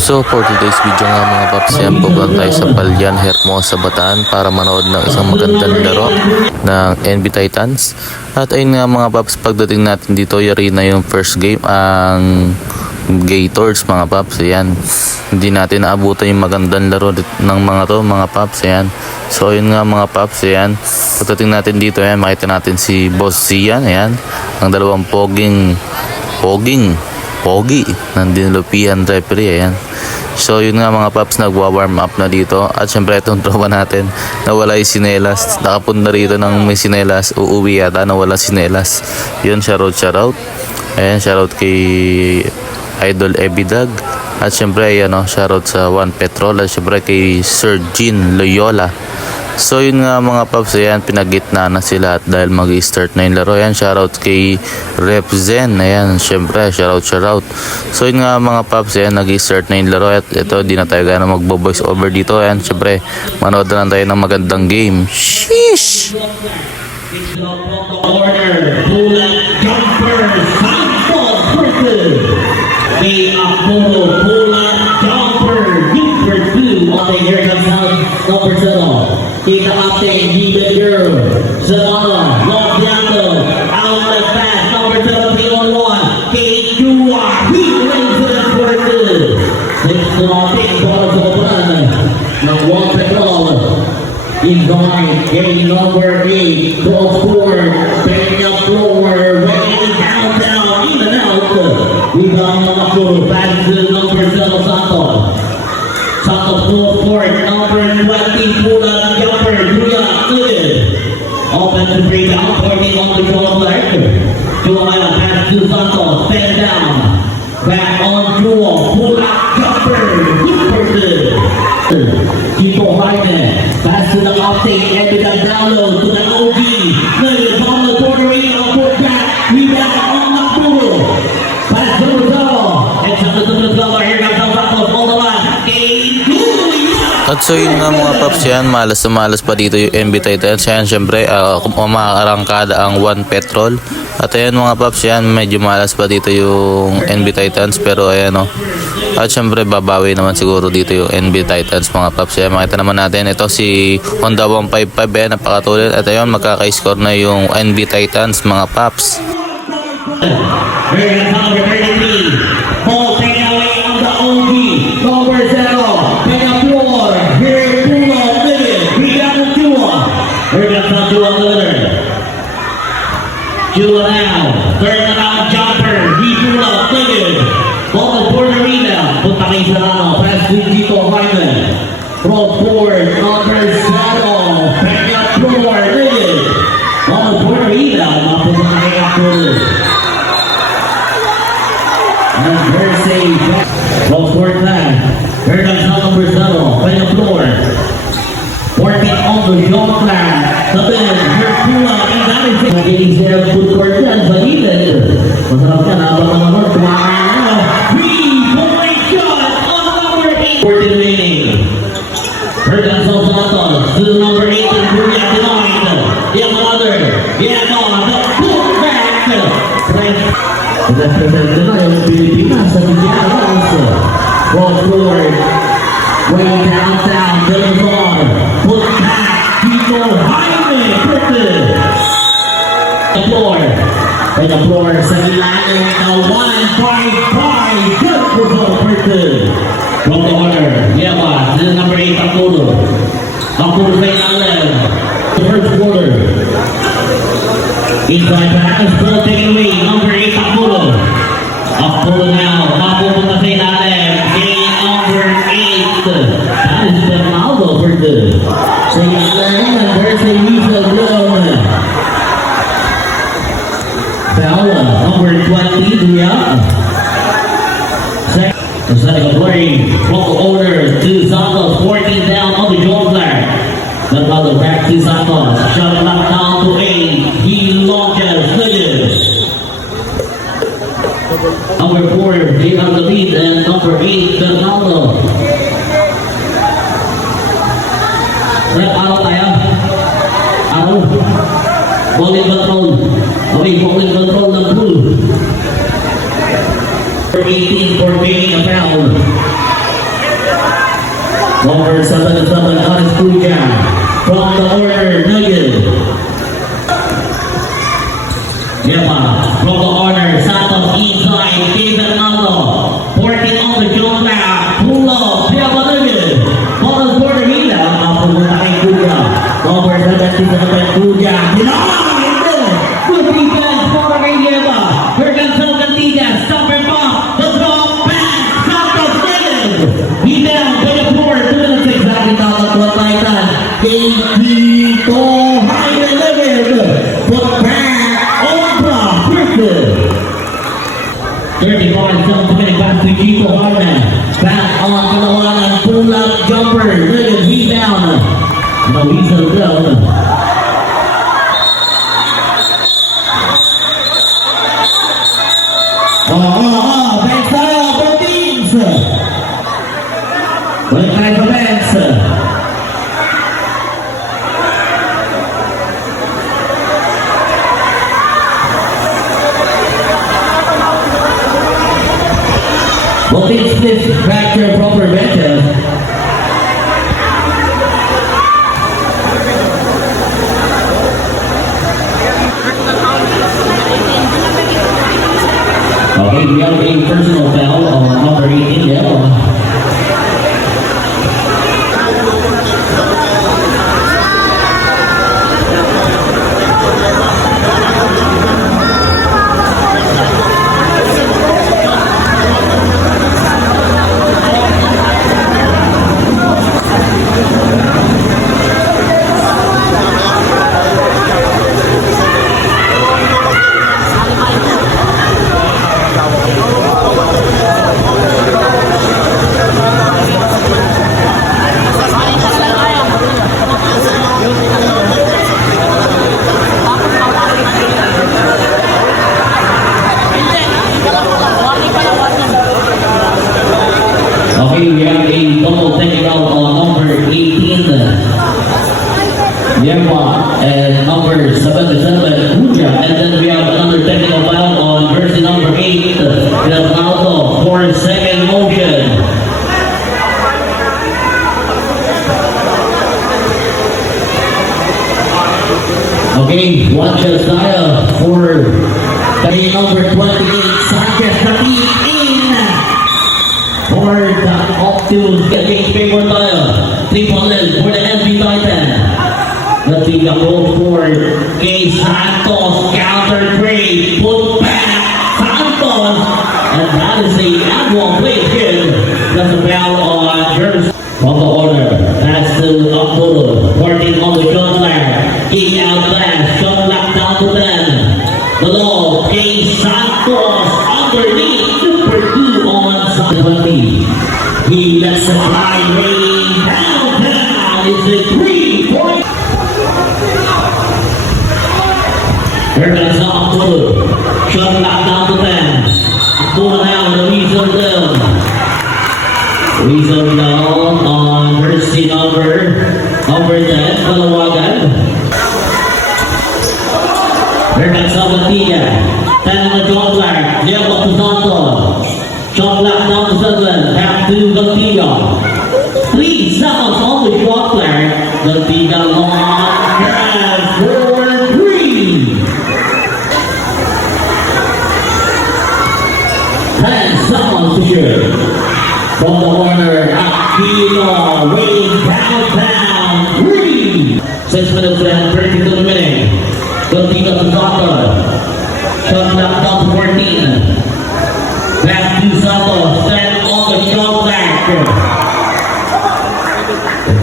So for today's video nga mga paps, yan pupunta tayo sa Palyan, Hermosa, Bataan para manood ng isang magandang laro ng NB Titans. At ayun nga mga paps, pagdating natin dito, yari na yung first game, ang Gators mga paps. Ayan, hindi natin naabutan yung magandang laro ng mga paps. Ayan, so ayun nga mga paps, ayan, pagdating natin dito, ayan, makita natin si Boss Zian. Ayan, ang dalawang pogi ng dinulupihan referee. Ayan, so yun nga mga paps, nagwa-warm up na dito. At syempre itong tropa natin, nawala yung sinelas, nakapunta rito ng may sinelas, uuwi yata, nawala sinelas. Yun, shoutout. Ayan, shoutout kay Idol Ebidag. At syempre ayan, shoutout sa Juan Petrol. At syempre kay Sir Jean Loyola. So yun nga mga paps, ayan, pinagitna na sila at dahil mag-start na yung laro. Ayan, shoutout kay Rep Zen. Ayan, syempre shoutout. So yun nga mga paps, ayan, nag-start na yung laro. At ito, di na tayo gana magbo-voice over dito. Ayan, syempre manood na lang tayo ng magandang game. Sheesh! Keep the update, keep the girl. Savannah, long down, out of fast, number 7 on 1. K2R, he wins it for the good. It's long, big ball to the run. Now, one petrol. He's going, getting number 8, cross forward, backing up forward, waiting down, in and out. We got number 4, back to number 7, Santos. Santos full forward, number 20, pull up. Offensive rebound, pointing on the goal left. Joel pass to Santos, stand down. Back on Jewel, pull out, jumper, good person. Kiko Hyman, pass to the update, and with a download to the OG. Good on the Puerto Rico, put back, rebound on the pool. Pass to the double, and to the double, here comes Santos, on the line, game. At so yun nga mga paps, yan, malas na malas pa dito yung NB Titans. Yan, syempre umaarangkada ang Juan Petrol. At ayan mga paps, yan, medyo malas pa dito yung NB Titans. Pero ayan at syempre babawi naman siguro dito yung NB Titans mga paps. Yan, makita naman natin, ito si Honda 155, yan, napakatulid. At ayun, magkaka-score na yung NB Titans mga paps. Number 33, ball taken away on the OG, number 0, pick up floor, here pull up, we got the Jewel, we're gonna talk to another, Jewel now, turn around jumper, he pull up, ball to Puerto Rico, punta kay Serrano, pass to Kiko Hyman, cross forward, number 0, pick up floor, ball to Puerto Rico, mapunta kay Puerto. And Mercy, well for that. Here comes number 7, by the floor. Working on the young plan. The bend, here Pula, and that is it. Getting there, good for that, but even. Masarap ka na, abang naman, tumakan na. 3-point shot on number 8. 14 remaining. Here comes Santos, to number 8, and Pula denied. Yeah, another. Yeah, no, the putback. Representa na yung Pilipinas sa Pilipinas. Ball forward. Way downtown. Goes on. Put back. Kiko Hyman. The floor. By the floor. Sa ilalim na 1-5-5. Good result. From the order. Yema. This is number 8. Takudo. Takudo sa ilalim. The first quarter. Inside pass. Ball taken away. Number 8. Takudo. Takudo now. Mapupunta sa ilalim. Game number 8. That is Bernaldo for the. Sa ilalim. And there's a Lisa Brown. Bella. Number 20. Duya. Setting a play. Local order to Santos. 14 down on the goal flag. The ball back to Santos. Shot knocked down to 8. He launches. Number 4, he on the lead, and number 8, Bernaldo. Rep araw tayo. Araw. Bowling control. Okay, bowling control ng pool. 18 for making a foul. Number 77, Anis Puja. From the order, Nugget. From the order, Santos inside, David Naldo. Working on the jump back. Pull up, Piapa Nugget. On the border, Hila. After Anis Puja. Number 77, Puja. Good defense for Radieva. Here comes Salvatilla. Stop and pop. The drop back. Santos Nugget. He down. Take a floor. 2 minutes exactly. Tapos what like that. Dito. Higher Nugget. Put back. Oprah. Crystal. 30 points. Coming back to Gito Harman. Back on Kalawanan. Pull up jumper. Nugget. He down. No, he's a down. Thanks tayo, Bertins! Balik tayo sa Benz. Bertins, please back to your proper benches. Okay, we have a personal foul on number 18 yellow. Okay, we have a double technical on number 18. Yemba and number 77, Puja. And then we have another technical foul on jersey number 8, Ronaldo, for a second motion. Okay, one just for the number 28, Sanchez, the in. For the Optimus getting favor tayo. Triple L for the MV Titan. Letting the goal for K. Santos. Counter trade. Put back. Santos. And that is the annual play kid. That's a foul on jersey. From the order. That's to Abdul. Working on the shot line. King out fast. Shot locked down to 10. Below. K. Santos. Underneath. Super 2 on 20. He lets the fly rain downtown. It's a 3-point. Here comes Abdul. Shot locked down to 10. Abdul now, the Weasel down. Weasel down on jersey number 10, Palawagan. Here comes Salvatilla. 10 on the shot line. Diego Pusanto. Shot locked down to Sutherland. Back to Galtiga. 3 seconds on the shot clock. Galtiga long pass for 3. 10 seconds to shoot. From the corner, Aquino way downtown. 3. 6 minutes and 32 minutes. Galtiga to Soccer. Shot locked down to 14. Back to Santos, stand on the shot back.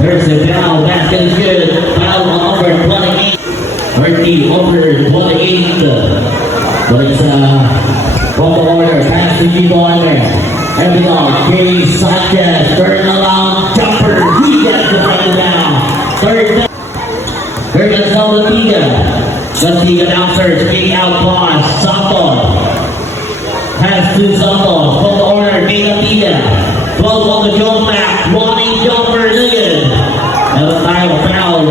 There's the foul, basket is good. Foul on number 28. 30 over 28. But it's from the order, pass to Gito Harman. And the dog, K. Sanchez, turn around, jumper. He gets the second down. Third down. Here comes Salvatilla. Galtiga down first, big out pass. Santos. Pass to Santos. From the order, Galtiga. 12 on the jump back. Running jumper, Nugget. And a foul.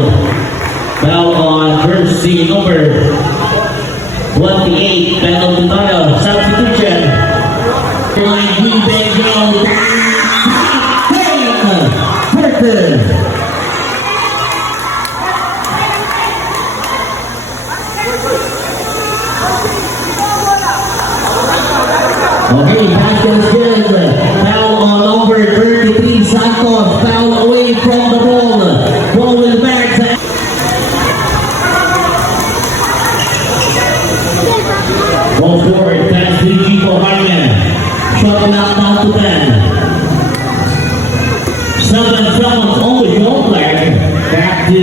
Foul on jersey number 28. Penalty tayo. Substitution. Line, we big go. Perfect. Santos, foul away from the ball. Ball will back to ball forward, that's Gigi Kohania. Shot clock down to 10. 7 seconds on the shot clock. Back to